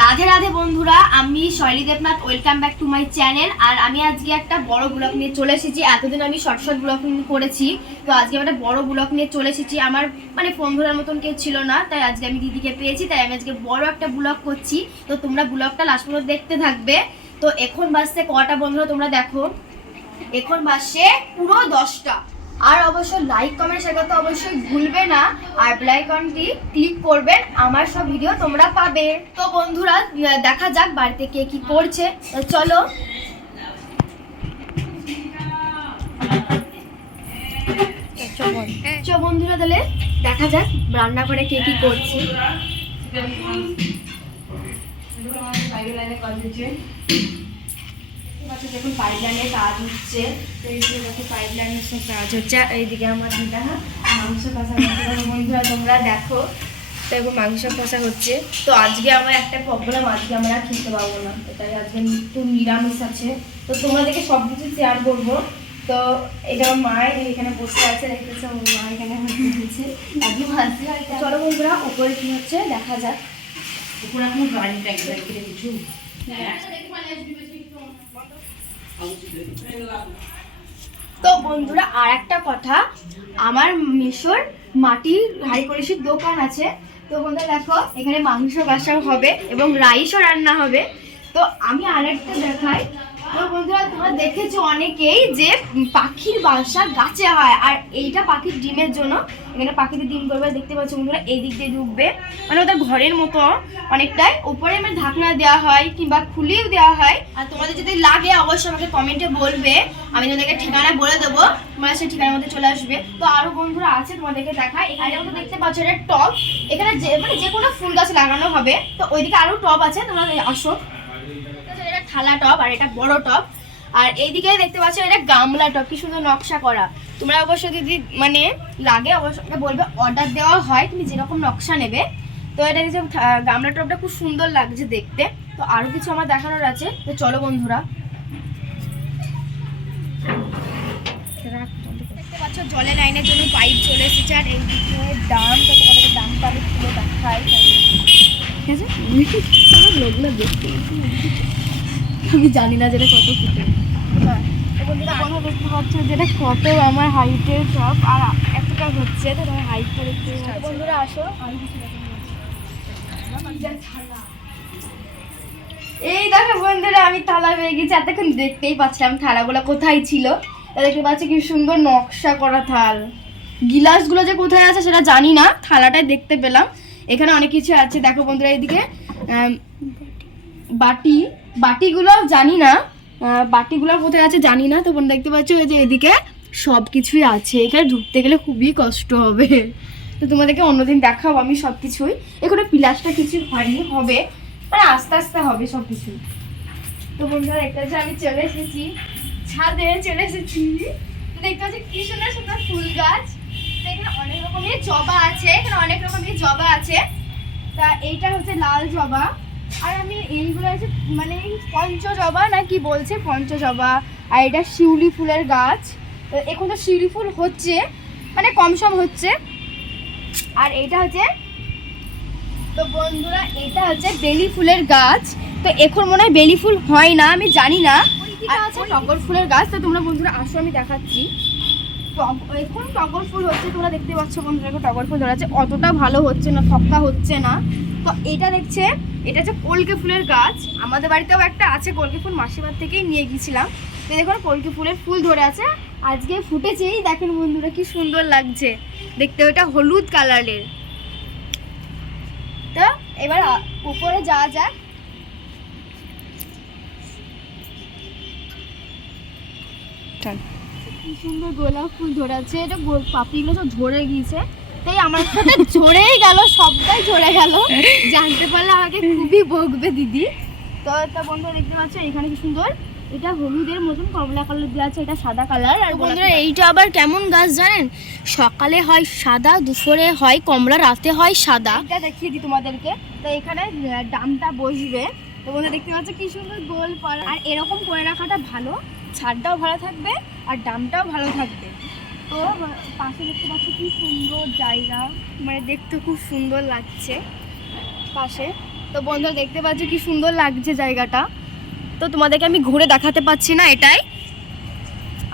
রাধে রাধে বন্ধুরা, আমি Shaily Debnath. Welcome back to my channel. আর আমি আজকে একটা বড় ব্লগ নিয়ে চলে এসেছি। এতদিন আমি শর্ট শর্ট ব্লগ করেছি, তো আজকে একটা বড় ব্লগ নিয়ে চলে এসেছি। আমার ফোন ধরার মতন কেউ ছিল না, তাই আজকে আমি দিদিকে পেয়েছি, তাই আমি আজকে বড় একটা ব্লগ করছি। তো তোমরা ব্লগটা লাস্ট পর্যন্ত দেখতে থাকবে। তো এখন বাজছে কটা বন্ধুরা তোমরা দেখো, এখন বাজছে পুরো 10টা। আর অবশ্যই লাইক কমেন্ট শেয়ার করতে অবশ্যই ভুলবে না, আর বেল আইকনটি ক্লিক করবেন, আমার সব ভিডিও তোমরা পাবে। তো বন্ধুরা দেখা যাক বাড়িতে কে কি করছে, চলো। বন্ধুরা তাহলে দেখা যাক রান্না করে কে কি করছে। দেখুন পাইপলাইনের কাজ হচ্ছে, তো এইদিকে দেখো পাইপলাইনের সব কাজ হচ্ছে। এইদিকে আমার দিদা মাংস কষা করছে। বন্ধুরা তোমরা দেখো, তো এখন মাংস কষা হচ্ছে। তো আজকে আমার একটা প্রবলেম, আজকে আমরা খেতে পাবো না, তাই আজকে একটু নিরামিষ আছে। তো তোমাদেরকে সব কিছু শেয়ার করবো। তো এটা আমার মায়ের এখানে বসে আছে, দেখতেছে আমার মা এখানে বসে একদম হাসি হয়। চলো বন্ধুরা উপরে কি হচ্ছে দেখা যাক। উপরে এখনো গাড়ি ট্যাক্সি কিছু তো বন্ধুরা আর একটা কথা, আমার মেশোর মাটির হাঁড়ি কলসির দোকান আছে। তো বন্ধুরা দেখো এখানে মাংস কষাও হবে এবং রাইসও রান্না হবে। তো আমি আরেকটা দেখাই। তো বন্ধুরা তোমরা দেখেছো অনেকেই যে পাখির বাসা গাছে হয়, আর এইটা পাখির ডিমের জন্য। এখানে পাখিদের ডিম করবে, দেখতে পাচ্ছ বন্ধুরা এই দিক দিয়ে ঢুকবে, ওদের ঘরের মতো অনেকটাই। উপরে ঢাকনা দেওয়া হয় কিংবা খুলেও দেওয়া হয়। আর তোমাদের যদি লাগে অবশ্যই আমাকে কমেন্টে বলবে, আমি তোমাদেরকে ঠিকানা বলে দেবো, তোমরা সেই ঠিকানার মধ্যে চলে আসবে। তো আরো বন্ধুরা আছে, তোমাদেরকে দেখায়। এখানে মধ্যে দেখতে পাচ্ছ এটা টব, এখানে যে কোনো ফুল গাছ লাগানো হবে। তো ওইদিকে আরো টব আছে, তোমরা আসো। এটা থালা টব আর এটা বড় টব। আর এইদিকে দেখতে পাচ্ছ এটা গামলা টব, কি সুন্দর নকশা করা। তোমরা অবশ্যই যদি লাগে অবশ্যই বলবে, অর্ডার দেওয়া হয়, তুমি যেরকম নকশা নেবে। তো এটা যে গামলা টবটা খুব সুন্দর লাগছে দেখতে। তো আরো কিছু আমার দেখানোর আছে, তো চলো বন্ধুরা। দেখতে পাচ্ছ জলের লাইনের জন্য পাইপ চলে এসেছে। আর এইদিকে ডাম, তো তোমাদের ডামটা আমি খুলে দেখাই, ঠিক আছে? লোকগুলো দেখতে আমি জানি না যেটা কত ফুটে। বন্ধুরা কথা দেখতে পাচ্ছ যেটা কত আমার হাইটের টপ, আর এতটা হচ্ছে, তো তোমার হাইটটা দেখতে। বন্ধুরা আসো, আমি কিছু এই দেখো বন্ধুরা আমি থালা পেয়ে গেছি। এতক্ষণ দেখতেই পাচ্ছিলাম থালাগুলো কোথায় ছিল। দেখতে পাচ্ছি কি সুন্দর নকশা করা থাল। গিলাসগুলো যে কোথায় আছে সেটা জানি না, থালাটাই দেখতে পেলাম। এখানে অনেক কিছু আছে দেখো বন্ধুরা। এইদিকে বাটিগুলো জানি না, বাটিগুলো কোথায় আছে জানি না। তো বোন দেখতে পাচ্ছ ওই যে এদিকে সব কিছুই আছে। এখানে ঢুকতে গেলে খুবই কষ্ট হবে, তো তোমাদেরকে অন্যদিন দেখাবো আমি সব কিছুই। এখানে পিলাসটা কিছু হয়নি, হবে আস্তে আস্তে হবে সব কিছু। তো বন্ধুরা দেখতে পাচ্ছি আমি চলে এসেছি ছাদে, চলে এসেছি। তো দেখতে পাচ্ছি কি সুন্দর সুন্দর ফুল গাছ। তো এখানে অনেক রকমের জবা আছে, এখানে অনেক রকমের জবা আছে। তা এইটা হচ্ছে লাল জবা, আর আমি এইগুলো হচ্ছে পঞ্চজবা না কি বলছে, পঞ্চজবা। আর এটা শিউলি ফুলের গাছ। তো এখন তো শিউলি ফুল হচ্ছে, কম সম হচ্ছে। আর এটা হচ্ছে, তো বন্ধুরা এটা হচ্ছে বেলি ফুলের গাছ। তো এখন মনে হয় বেলি ফুল হয় না, আমি জানি না। আর আছে টগর ফুলের গাছ। তো তোমরা বন্ধুরা আসো, আমি দেখাচ্ছি। এখন টগর ফুল হচ্ছে, তোমরা দেখতে পাচ্ছ বন্ধুরা টগর ফুল ধরেছে, অতটা ভালো হচ্ছে না, ফক্কা হচ্ছে না। তো এটা দেখছে, এটা হচ্ছে কলকে ফুলের গাছ। আমাদের বাড়িতেও একটা আছে কলকে ফুল, মাসিবার থেকেই নিয়ে গিয়েছিলাম। তো দেখুন কলকে ফুলের ফুল ধরে আছে, আজকে ফুটেছেই। দেখেন বন্ধুরা কি সুন্দর লাগছে দেখতে, ওটা হলুদ কালারের। তো এবার উপরে যাওয়া যাক। কি সুন্দর গোলাপ ফুল ধরে আছে, এটা পাপড়িগুলো সব ঝরে গিয়েছে, তাই আমার সাথে ঝরেই গেল, সবটাই ঝরে গেল। জানতে পারলে আমাকে খুবই বকবে দিদি। তো বন্ধুরা দেখতে পাচ্ছ এখানে কি সুন্দর, এটা হলুদের মতন কমলা কালার দেওয়া আছে, এটা সাদা কালার। আর বন্ধুরা এইটা আবার কেমন গাছ জানেন, সকালে হয় সাদা, দুপুরে হয় কমলা, রাতে হয় সাদা। এটা দেখিয়ে দিই তোমাদেরকে। তো এখানে ডামটা বসবে। তো বন্ধুরা দেখতে পাচ্ছ কি সুন্দর গোল পাড়া। আর এরকম করে রাখাটা ভালো, ছাদটাও ভালো থাকবে আর ডামটাও ভালো থাকবে। তো পাশে দেখতে পাচ্ছ কি সুন্দর জায়গা, দেখতে খুব সুন্দর লাগছে পাশে। তো বন্ধুরা দেখতে পাচ্ছ কি সুন্দর লাগছে জায়গাটা। তো তোমাদেরকে আমি ঘুরে দেখাতে পাচ্ছি না এটাই।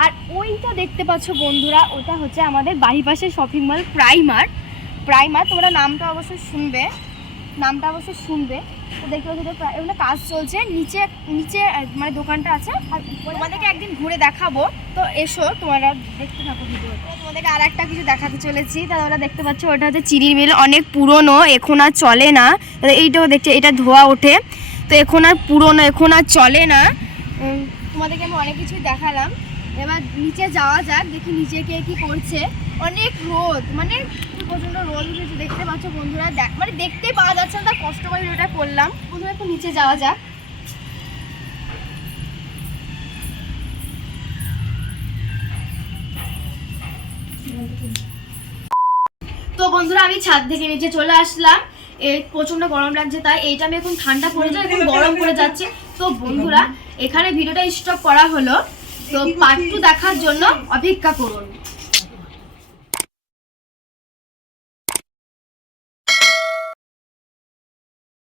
আর ওইটা দেখতে পাচ্ছ বন্ধুরা, ওটা হচ্ছে আমাদের বাড়ির পাশে শপিং মল প্রাইমার। তোমরা নামটা অবশ্যই শুনবে। তো দেখতে পাচ্ছ এখানে কাজ চলছে, নিচে মানে দোকানটা আছে। আর তোমাদেরকে একদিন ঘুরে দেখাবো, তো এসো তোমরা দেখতে থাকো ভিডিও। তোমাদেরকে আর একটা কিছু দেখাতে চলেছি। তাহলে ওরা দেখতে পাচ্ছ ওটা হচ্ছে চিনির মিল, অনেক পুরনো, এখন আর চলে না। এইটাও দেখছে, এটা ধোয়া ওঠে, তো এখন আর পুরনো, এখন আর চলে না। তোমাদেরকে আমি অনেক কিছুই দেখালাম। এবার নিচে যাওয়া যাক, দেখি নিচে কে কি করছে। অনেক রোদ, মানে প্রচণ্ড রোদ উঠেছে দেখতে পাচ্ছ বন্ধুরা। মানে দেখতেই পাওয়া যাচ্ছে না, তার কষ্ট করে ভিডিওটা করলাম। বন্ধুরা একটু নিচে যাওয়া যাক। তো বন্ধুরা আমি ছাদ থেকে নিচে চলে আসলাম। প্রচন্ড গরম লাগছে, তাই এইটা আমি এখন ঠান্ডা পড়ে যায়, এখন গরম পড়ে যাচ্ছে। তো বন্ধুরা এখানে ভিডিওটা স্টপ করা হলো। তো পার্ট 2 দেখার জন্য অপেক্ষা করুন।